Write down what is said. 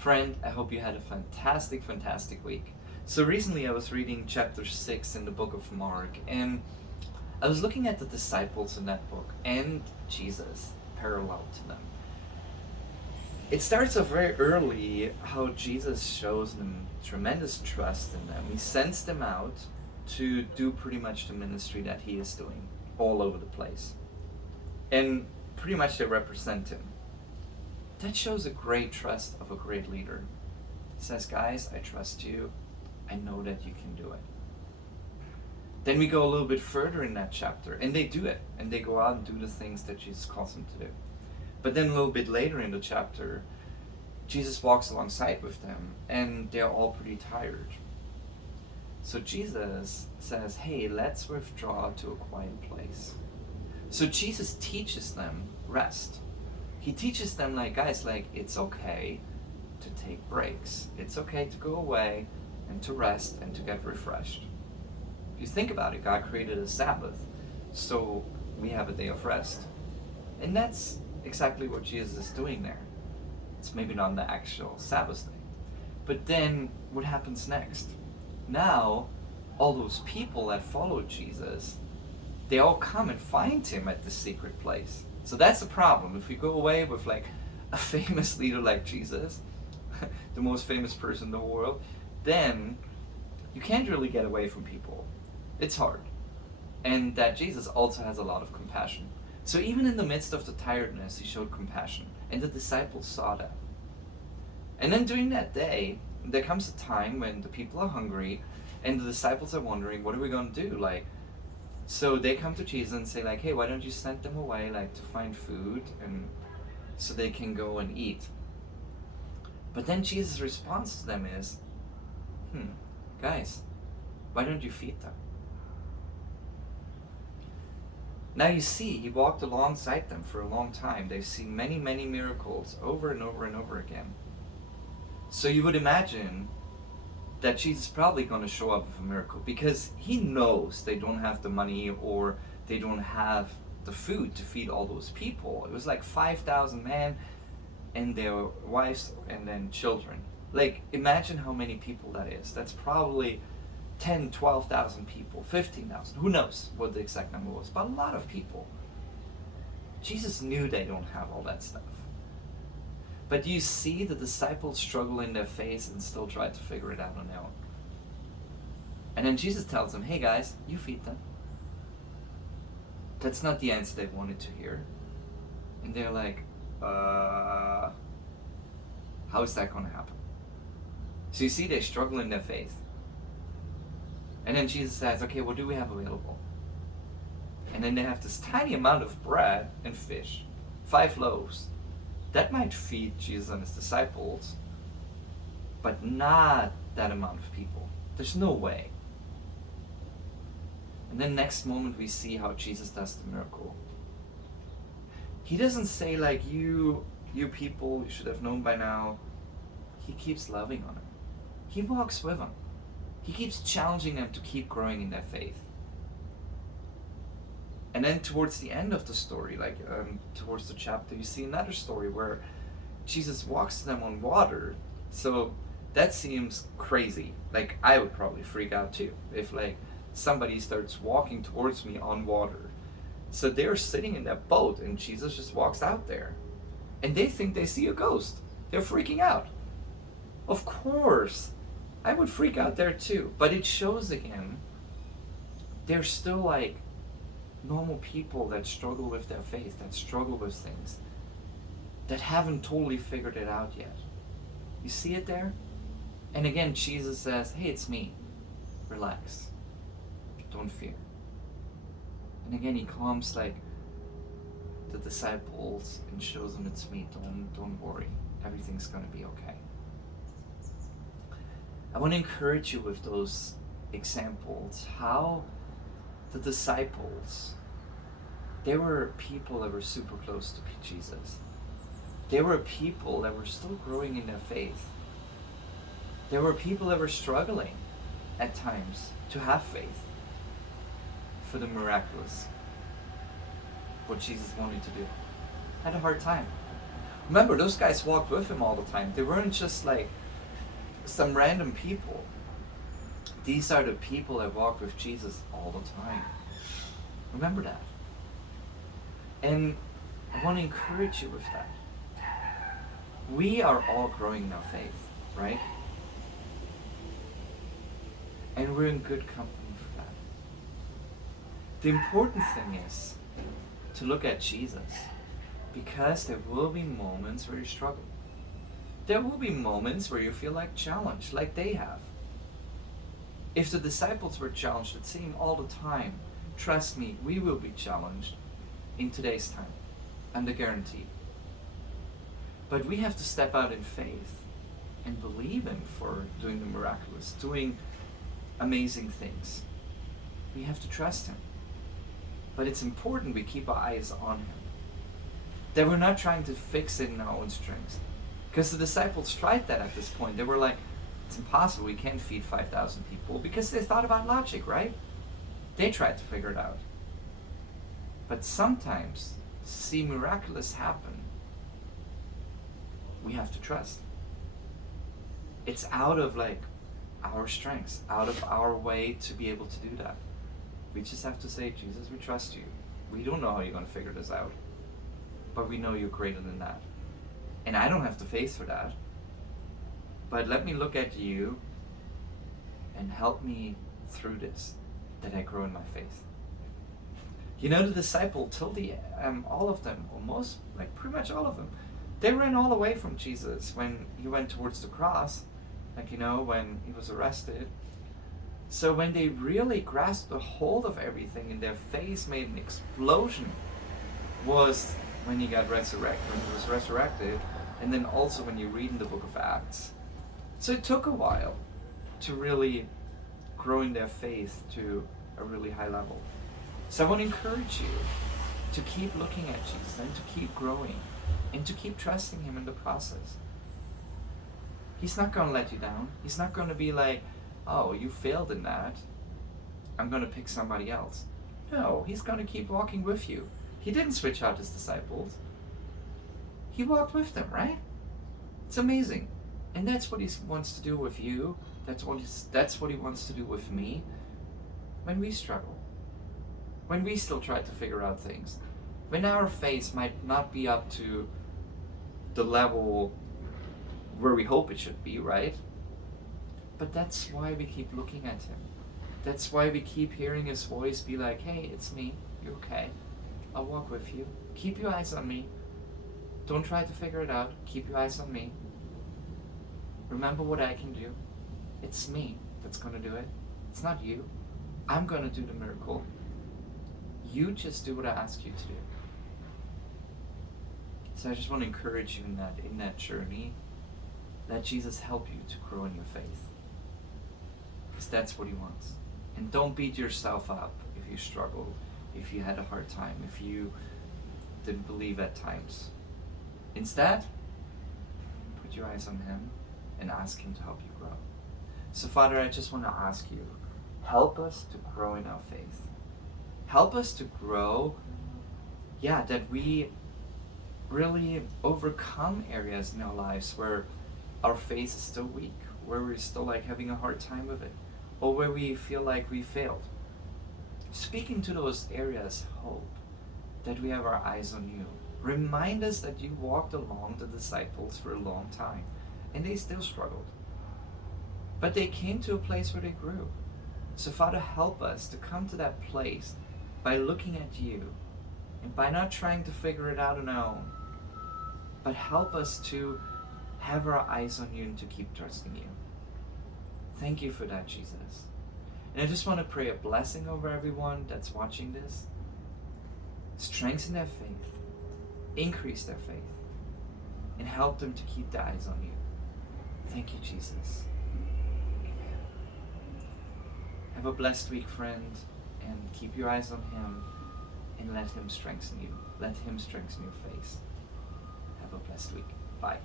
Friend, I hope you had a fantastic, fantastic week. So recently I was reading chapter 6 in the book of Mark, and I was looking at the disciples in that book and Jesus parallel to them. It starts off very early how Jesus shows them tremendous trust in them. He sends them out to do pretty much the ministry that he is doing all over the place. And pretty much they represent him. That shows a great trust of a great leader. He says, guys, I trust you. I know that you can do it. Then we go a little bit further in that chapter, and they do it, and they go out and do the things that Jesus calls them to do. But then a little bit later in the chapter, Jesus walks alongside with them, and they're all pretty tired. So Jesus says, hey, let's withdraw to a quiet place. So Jesus teaches them rest. He teaches them, like, guys, like, it's okay to take breaks. It's okay to go away and to rest and to get refreshed. If you think about it, God created a Sabbath, so we have a day of rest. And that's exactly what Jesus is doing there. It's maybe not the actual Sabbath day. But then what happens next? Now, all those people that followed Jesus, they all come and find him at the secret place. So that's the problem. If we go away with like a famous leader like Jesus, the most famous person in the world, then you can't really get away from people. It's hard. And that Jesus also has a lot of compassion. So even in the midst of the tiredness, he showed compassion. And the disciples saw that. And then during that day, there comes a time when the people are hungry and the disciples are wondering, what are we going to do? Like, so they come to Jesus and say, like, hey, why don't you send them away, like, to find food and so they can go and eat. But then Jesus' response to them is, guys, why don't you feed them? Now you see, he walked alongside them for a long time. They've seen many, many miracles over and over and over again. So you would imagine that Jesus is probably going to show up with a miracle because he knows they don't have the money or they don't have the food to feed all those people. It was like 5,000 men and their wives and then children. Like, imagine how many people that is. That's probably 10, 12,000 people, 15,000. Who knows what the exact number was, but a lot of people. Jesus knew they don't have all that stuff. But you see the disciples struggle in their faith and still try to figure it out on their own. And then Jesus tells them, hey guys, you feed them. That's not the answer they wanted to hear. And they're like, how is that going to happen? So you see they struggle in their faith. And then Jesus says, okay, what do we have available? And then they have this tiny amount of bread and fish, 5 loaves. That might feed Jesus and his disciples, but not that amount of people. There's no way. And then next moment we see how Jesus does the miracle. He doesn't say like, you people, you should have known by now. He keeps loving on them. He walks with them. He keeps challenging them to keep growing in their faith. And then towards the end of the story, like towards the chapter, you see another story where Jesus walks to them on water. So that seems crazy. Like, I would probably freak out too if like somebody starts walking towards me on water. So they're sitting in that boat and Jesus just walks out there. And they think they see a ghost. They're freaking out. Of course, I would freak out there too. But it shows again, they're still like normal people that struggle with their faith, that struggle with things, that haven't totally figured it out yet. You see it there? And again, Jesus says, hey, it's me. Relax. Don't fear. And again, he calms like the disciples and shows them it's me. Don't worry. Everything's going to be okay. I want to encourage you with those examples, how the disciples, they were people that were super close to Jesus. They were people that were still growing in their faith. There were people that were struggling at times to have faith for the miraculous, what Jesus wanted to do. Had a hard time. Remember, those guys walked with him all the time. They weren't just like some random people. These are the people that walked with Jesus all the time. Remember that. And I want to encourage you with that. We are all growing in our faith, right? And we're in good company for that. The important thing is to look at Jesus, because there will be moments where you struggle. There will be moments where you feel like challenged, like they have. If the disciples were challenged, it seemed all the time, trust me, we will be challenged in today's time. I'm the guarantee. But we have to step out in faith and believe Him for doing the miraculous, doing amazing things. We have to trust Him. But it's important we keep our eyes on Him. That we're not trying to fix it in our own strength. Because the disciples tried that at this point. They were like, it's impossible, we can't feed 5,000 people. Because they thought about logic, right? They tried to figure it out. But sometimes, to see miraculous happen, we have to trust. It's out of like our strengths, out of our way to be able to do that. We just have to say, Jesus, we trust you. We don't know how you're going to figure this out, but we know you're greater than that. And I don't have the faith for that. But let me look at you and help me through this, that I grow in my faith. You know, the disciple till the all of them, almost like pretty much all of them, they ran all away from Jesus when he went towards the cross, like, you know, when he was arrested. So when they really grasped a hold of everything and their face made an explosion, was when he got resurrected, when he was resurrected, and then also when you read in the book of Acts. So it took a while to really grow in their faith to a really high level. So I want to encourage you to keep looking at Jesus and to keep growing and to keep trusting Him in the process. He's not going to let you down. He's not going to be like, oh, you failed in that, I'm going to pick somebody else. No, He's going to keep walking with you. He didn't switch out His disciples. He walked with them, right? It's amazing. And that's what He wants to do with you. That's what He wants to do with me when we struggle. When we still try to figure out things. When our faith might not be up to the level where we hope it should be, right? But that's why we keep looking at Him. That's why we keep hearing His voice be like, hey, it's me. You're okay. I'll walk with you. Keep your eyes on me. Don't try to figure it out. Keep your eyes on me. Remember what I can do. It's me that's going to do it. It's not you. I'm going to do the miracle. You just do what I ask you to do. So I just want to encourage you in that journey. Let Jesus help you to grow in your faith. Because that's what He wants. And don't beat yourself up if you struggled, if you had a hard time, if you didn't believe at times. Instead, put your eyes on Him and ask Him to help you grow. So Father, I just want to ask you, help us to grow in our faith. Help us to grow, that we really overcome areas in our lives where our faith is still weak, where we're still like having a hard time with it, or where we feel like we failed. Speak into those areas hope, that we have our eyes on you. Remind us that you walked along the disciples for a long time, and they still struggled. But they came to a place where they grew. So Father, help us to come to that place by looking at you, and by not trying to figure it out on our own, but help us to have our eyes on you and to keep trusting you. Thank you for that, Jesus. And I just want to pray a blessing over everyone that's watching this. Strengthen their faith, increase their faith, and help them to keep their eyes on you. Thank you, Jesus. Have a blessed week, friend, and keep your eyes on Him and let Him strengthen you. Let Him strengthen your faith. Have a blessed week. Bye.